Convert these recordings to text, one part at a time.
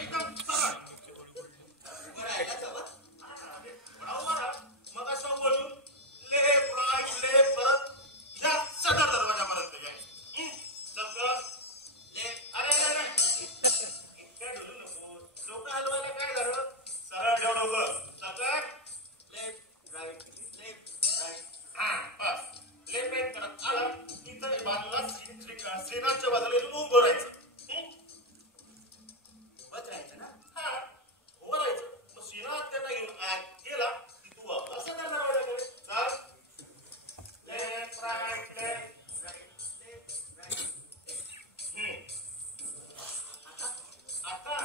एकदम सरळ उभं राहायलाच हवं. मग असं वळून लेफ्ट राईट लेफ्ट परत या सदर दरवाजापर्यंत घ्या. सगळं लेफ्ट. अरे नाही इतक्या धरू नको. डोकं हलवायला काय झालं? सरळ ठेव डोकं. सगळं लेफ्ट राईट लेफ्ट राईट. हा बस. लेफ्ट राईट करत आला इथं बाजूला श्रीनाथच्या बाजूला इथून उभं राहायचं. उभंच राहायचं ना? हा उभं राहायचं. मग श्रीनाथ त्यांना घेऊन गेला की तू आपला सदर दरवाजाकडे चाल. Left right left right left right. आता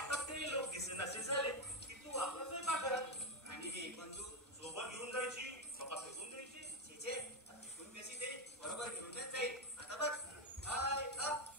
आता ते लोक दिसेनासे झाले की तू आपला स्वयंपाकघरात. आणि बंधू सोबत घेऊन जायची स्वतः फेकून द्यायची. छेछे फेकून कशी दे? बरोबर घेऊनच जाईल. आता बघ हाय अप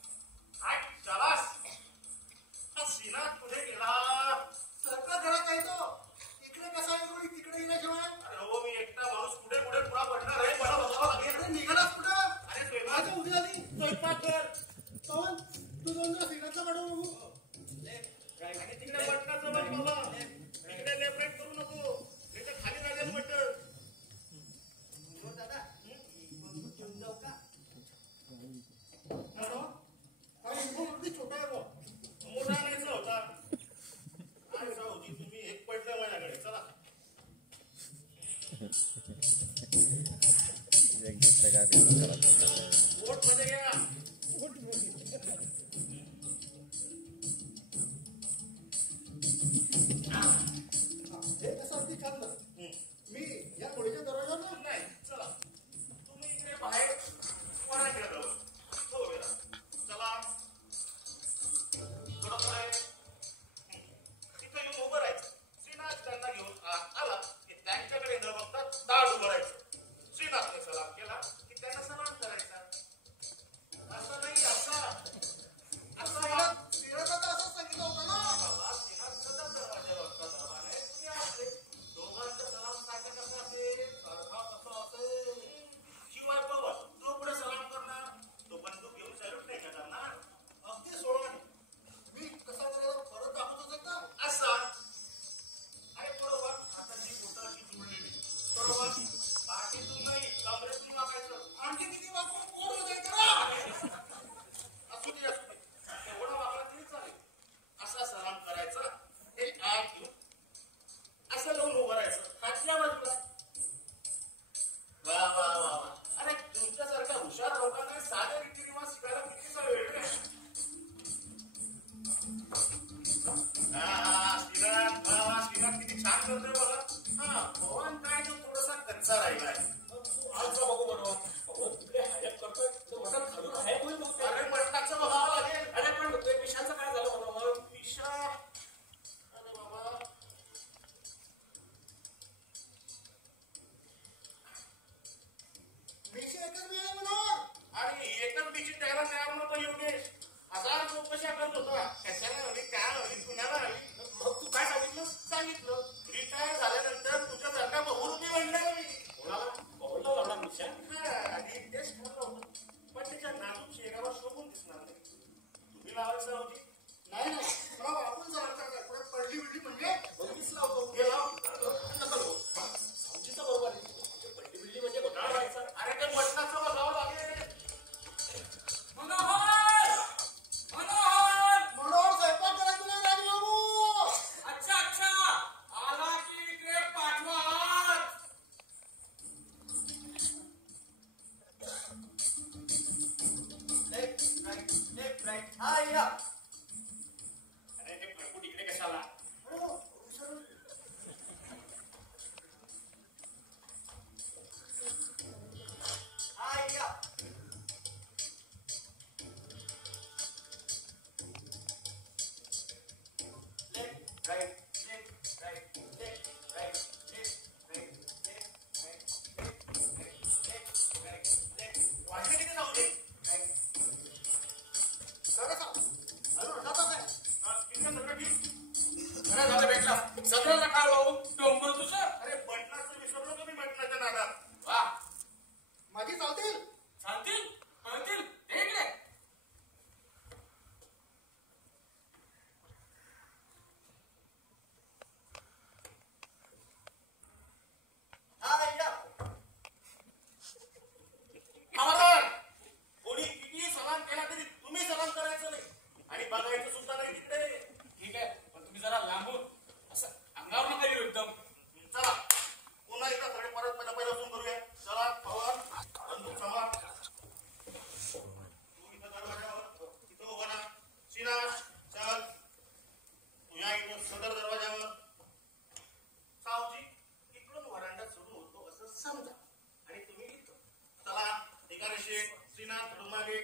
थोडं मागे.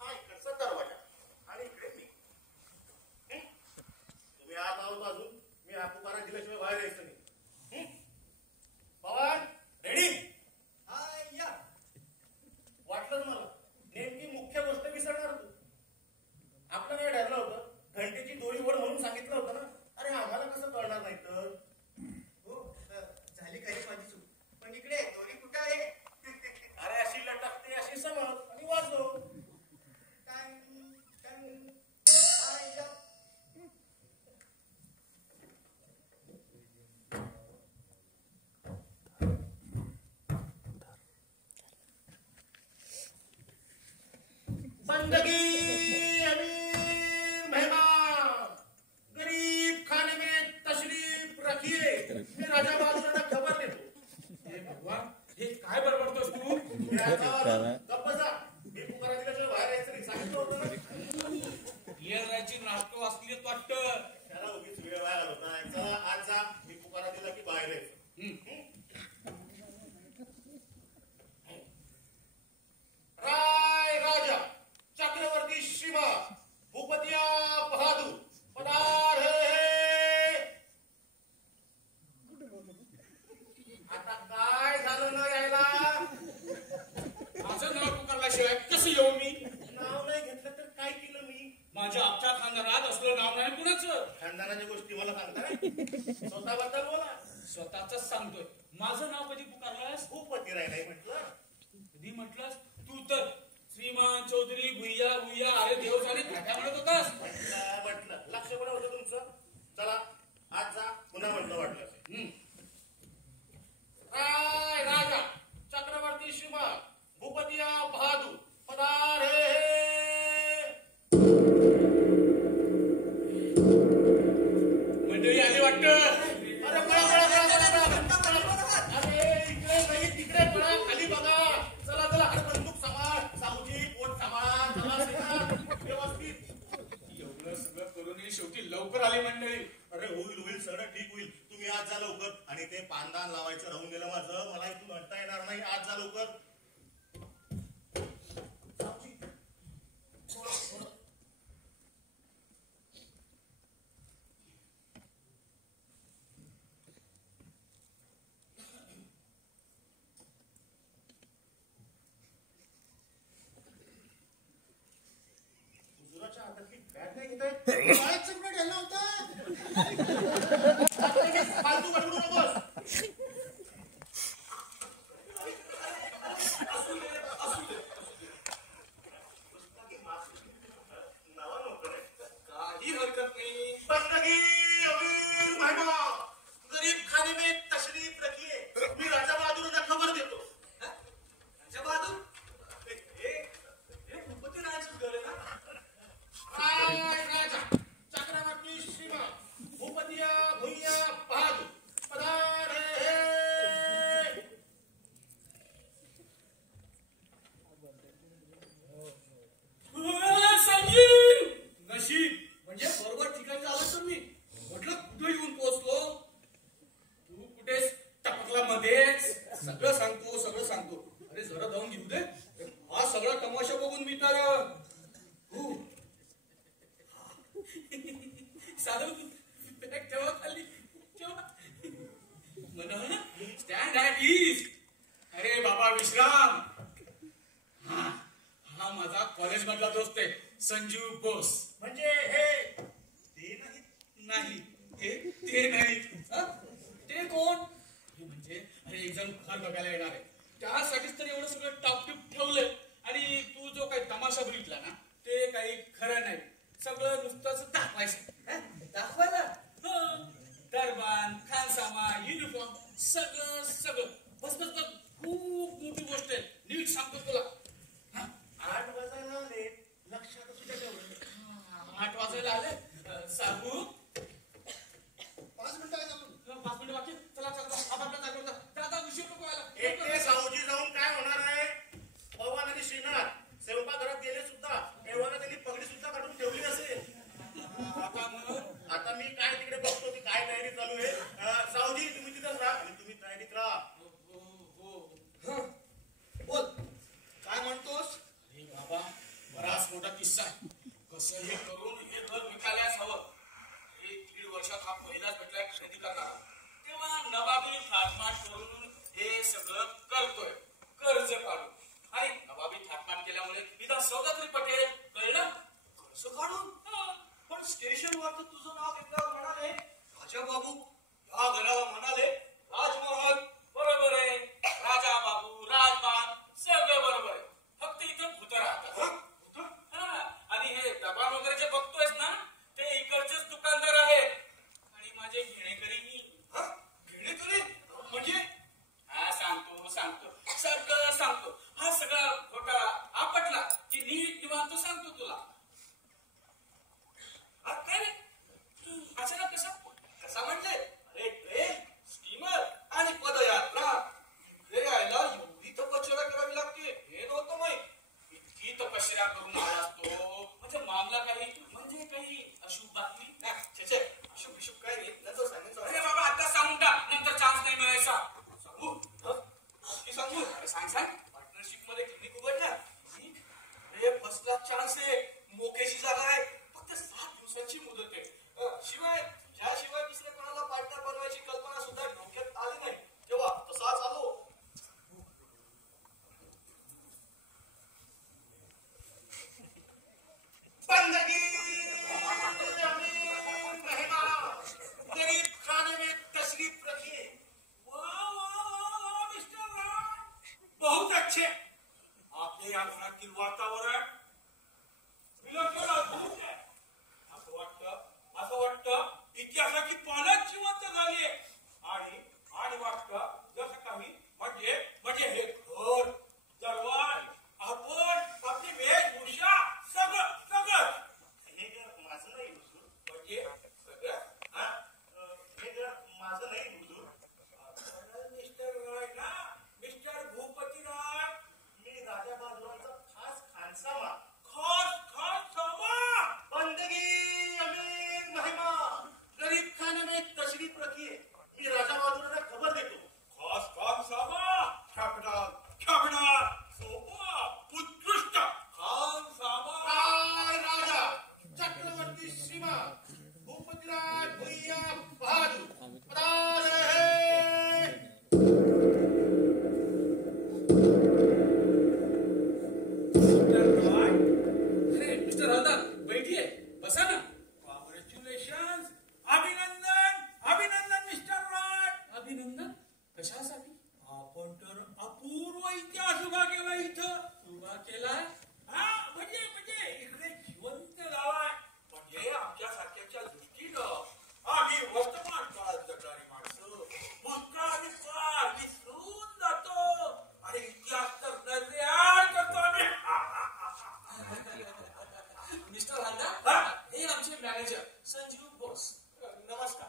हा इकडचा दरवाजा आणि इकडे मी. तुम्ही आत आहोत अजून. मी हा पुकारा दिल्याशिवाय बाहेर यायचं नाही. पवन रेडी. या. वाटलं मला नेमकी मुख्य गोष्ट विसरणार तू. आपलं काय ठरलं होतं, घंटेची दोरी ओढ म्हणून सांगितलं होतं ना. अरे आम्हाला कसं कळणार नाही तर. हो झाली काही माझी चूक, पण इकडे दोरी कुठं आहे? अरे अशी लटकते अशी समज आणि वाजव. टंग, टंग. या. बंदगी अमीर मेहमान, गरीब खाने में तशरीफ रखिए. मी राजा बहादूरांना खबर देतो. हे भगवान, हे काय बडबडतोस तू? गप्प जा. मी पुकारा दिल्याशिवाय बाहेर यायचं नाही सांगितलं होतं ना. येराची नाटकं वाचलीत वाटतं. त्याला उगीच वेळ वाया घालवताय. चला आज जा. मी पुकारा दिला की बाहेर यायचं. राय राजा चक्रवर्ती शिवा भूपतिया बहादूर पधार है. आता काय झालं न यायला? माझं नाव पुकारल्याशिवाय कसं येऊ मी? नाव नाही घेतलं तर काय केलं मी? माझ्या अख्ख्या खानदानात असलं नाव नाही कुणाचं. खानदानाच्या गोष्टी मला सांगताय? स्वतःबद्दल बोला. स्वतःच सांगतोय. माझं नाव कधी पुकारलास? भूपती राय नाही म्हटलं. कधी म्हटलंस? तू तर श्रीमान चौधरी भुईया भुईया अरे देव झाले काय म्हणत होतास? म्हटलं लक्ष पण होतं तुमचं. चला आज जा. पुन्हा म्हटलं वाटलं. राय राजा चक्रवर्ती शिवा भूपतिया बहादूर पधार है. मंडळी आली वाटतं. अरे इकडे नाही तिकडे पळा. खाली बघा. चला चला. अरे बंदूक सांभाळ. सावजी पोट सांभाळा. चला व्यवस्थित. एवढं सगळं करून शेवटी लवकर आली मंडळी. अरे होईल होईल सगळं ठीक होईल. तुम्ही आज जा लवकर. आणि ते पानदान लावायचं राहून गेलं माझं. मला इथून हटता येणार नाही. आज जा लवकर. हुजुराच्या हातातली बॅग नाही घेत आहे. बाळाचं कुठं ठेवलं होतं? फालतू बडबडू नकोस. काही हरकत नाही. बंदगी अमीर मेहमान, गरीब खाने में तशरीफ रखिए. मी राजा बहादूरांना खबर देतो. राजा बहादूर हे भूपती राजाचं घर आहे ना? राय राजा चक्रवर्ती शिवा भूपतिया भुईया बहादूर पधार है. संजीव नशीब म्हणजे बरोबर ठिकाणी आलं तर मी म्हटलं कुठं येऊन पोहोचलो. तू कुठेच टपकला मध्येच. सगळं सांगतो. अरे जरा जाऊन घेऊ दे. हा सगळा तमाशा बघून मी तर साधू बॅग ठेवा खाली म्हणा स्टँड ॲट इज. अरे बाबा विश्राम. हा माझा कॉलेज मधला दोस्त आहे संजीव बोस. म्हणजे हे ते नाही. नाही ते नाही. ते कोण? हे म्हणजे अरे एक जण घर बघायला येणार आहे. त्यासाठीच तर एवढं सगळं टापटीप ठेवलंय. आणि तू जो काही तमाशा बघितला ना ते काही खरं नाही. सगळं नुसतंच दाखवायचं. दाखवायला? दरबान खानसामा युनिफॉर्म सगळं बस खूप मोठी गोष्ट आहे. नीट सांगतो तुला. 8 वाजायला आले. लक्षात असू द्या तेवढं. 8 वाजायला आले. साबू 5 मिनिटं आहे आपण. 5 मिनिटं बाकी. चला आपापल्या जागेवर जा. दादा उशीर नको व्हायला. एकटे सावजी जाऊन काय होणार आहे? किस्सा आहे. कसंही करून हे घर विकायलाच हवं. हे 1.5 वर्षात हा पहिलाच भेटलाय खरेदी करणारा. तेव्हा नवाबी थाटमाट करून हे सगळं करतोय, कर्ज काढून. आणि नवाबी थाटमाट केल्यामुळे निदान सौदा तरी पटेल. कळलं? कर्ज काढून पण स्टेशनवर तर तुझं नाव घेतल्यावर म्हणाले राजा बाबू, या घराला म्हणाले राजमहाल. बरोबर आहे. राजा बाबू, राजमान सगळं बरोबर आहे. फक्त इथं भूत राहतात. आणि हे दबाण वगैरे जे बघतोयस ना, ते इकडचेच दुकानदार आहेत आणि माझे घेणेकरीही. घेणेकरी म्हणजे? हा सांगतो सगळं सांगतो. हा सगळा घोटाळा आपटला की नीट निवांत सांगतो तुला. काय रे तू अचानक कसा म्हणते? अरे ट्रेन, स्टीमर आणि पदयात्रा इकडे यायला एवढी तपश्चर्या करावी लागते हे नव्हतं माहित. इतकी तपश्चर्या करून आला असतो म्हणजे मामला काही अशुभ बातमी. छे अशुभ काय रे? नंतर सांगायचं. अरे बाबा आता सांगून टाक, नंतर चान्स नाही मिळायचा. सांगू की सांगू? सांग. पार्टनरशिप मध्ये क्लिनिक उघडल्या. अरे फर्स्ट क्लास चान्स आहे. मोकेशी जागा आहे. फक्त 7 दिवसांची मुदत आहे. शिवाय ज्याशिवाय दुसऱ्या कोणाला पार्टनर बनवायची कल्पना सुद्धा डोक्यात आली नाही. तेव्हा तसाच आलो. बंदगी अमीर मेहमान, गरीब खाने में तशरीफ रखिए. वाह मिस्टर राय, बहुत अच्छे. आपले या घरातील वातावरण विलक्षण अद्भुत आहे. असं वाटतं इतिहासाची पालच जिवंत झाली आहे. आणि वाटतं जसं काही म्हणजे हे घर, दरवार, आपण, आपली वेशभूषा सगळं हे घर माझं नाही हुजूर. म्हणजे सगळं. हे घर माझं नाही हुजूर. मिस्टर राय ना, मिस्टर भूपती राय. मी राजा बहादुरांचा खास खानसामा. खास सामा. बंदगी अमीर मेहमान, गरीब खाने में तशरीफ रखिए. मी राजा बहादुरांना खबर देतो. खास सामा. खेळणार सोपा उत्कृष्ट खान सामा. काय राजा चक्रवर्ती श्रीमान भूपतिराज भुइया बहादुर पधार रहे. अरे मिस्टर हलदार बैठिये, बसा ना. कॉंग्रॅच्युलेशन. अभिनंदन मिस्टर राय. अभिनंदन कशासाठी? आपण तर अपूर्व इतिहास उभा केला इथं. उभा केलाय. म्हणजे इकडे जिवंत गाव आहे. म्हणजे आमच्यासारख्याच्या दृष्टीनं आम्ही वर्तमान काळात जगणारी माणसं भूतकाळ काळ विसरून जातो आणि इतिहास तर नजरेआड करतो आम्ही. मिस्टर हलदार हे आमचे मॅनेजर संजीव बोस. नमस्कार.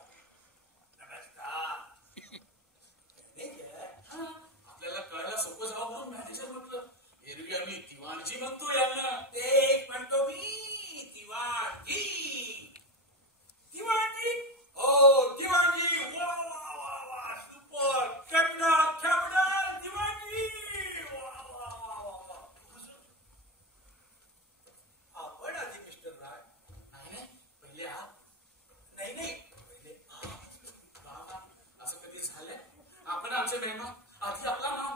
आपल्याला कळायला सोपं जावं म्हणून मॅनेजर म्हटलं. एरवी आम्ही दिवाणजी म्हणतो यांना. तेच म्हणतो मी, दिवाणजी. हो दिवाणजी. वा सुपर. कॅपिटल दिवाणजी. वा. आपण आधी मिस्टर राय. नाही पहिले आप. नाही असं कधी झालंय? आपण आमचे मेहमान, आधी आपला नाम.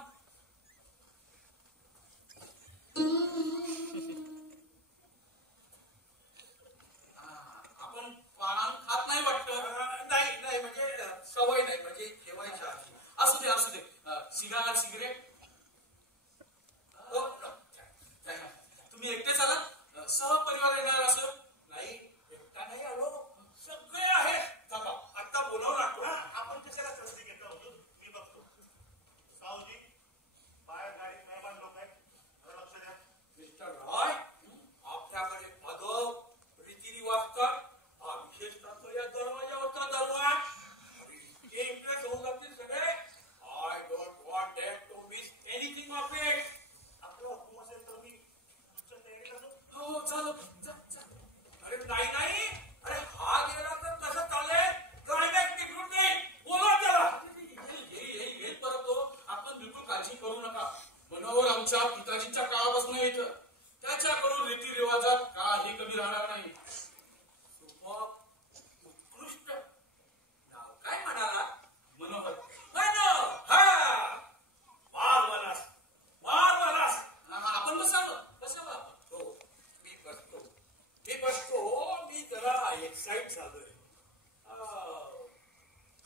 एक्साइट झालोय.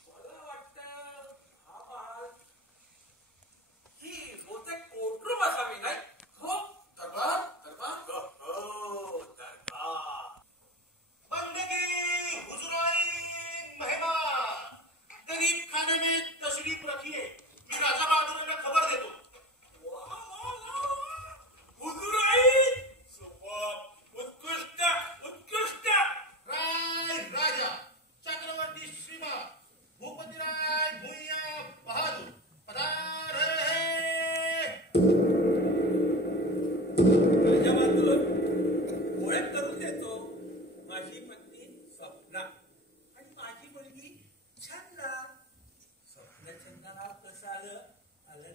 मला वाटतं हा महाल ही बहुतेक कोर्टरूम असावी नाही? हो दरबार दरबार हो दरबार. बंदगी हुजूराइन मेहमान गरीब खाने में तशरीफ रखिए. मी राजा बहादुरांना खबर देतो. हुजूराइन सुपर उत्कृष्ट उत्कृष्ट. राय राजा चक्रवर्ती श्रीमान भूपतिराय भूया बहादूर पधार रहे. राजा बहादूर ओळख करून देतो. माझी पत्नी स्वप्ना आणि माझी मुलगी छंदा. स्वप्नचंदा नाव कसं आलं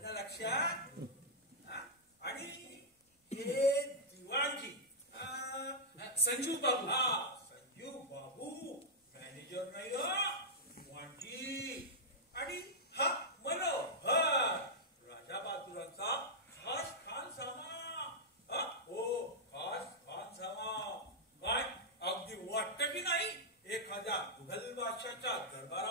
ना लक्षात? हा? आणि हे दिवाणजी संजू बाबू. हा संजीव बाबू मॅनेजर नाही हो, दिवाणजी. आणि हा मनोहर राजा बहादुरांचा खास खान सामा. हो खास खान सामा. काय अगदी वाटतं की नाही एखाद्या मुघल बादशाच्या दरबारात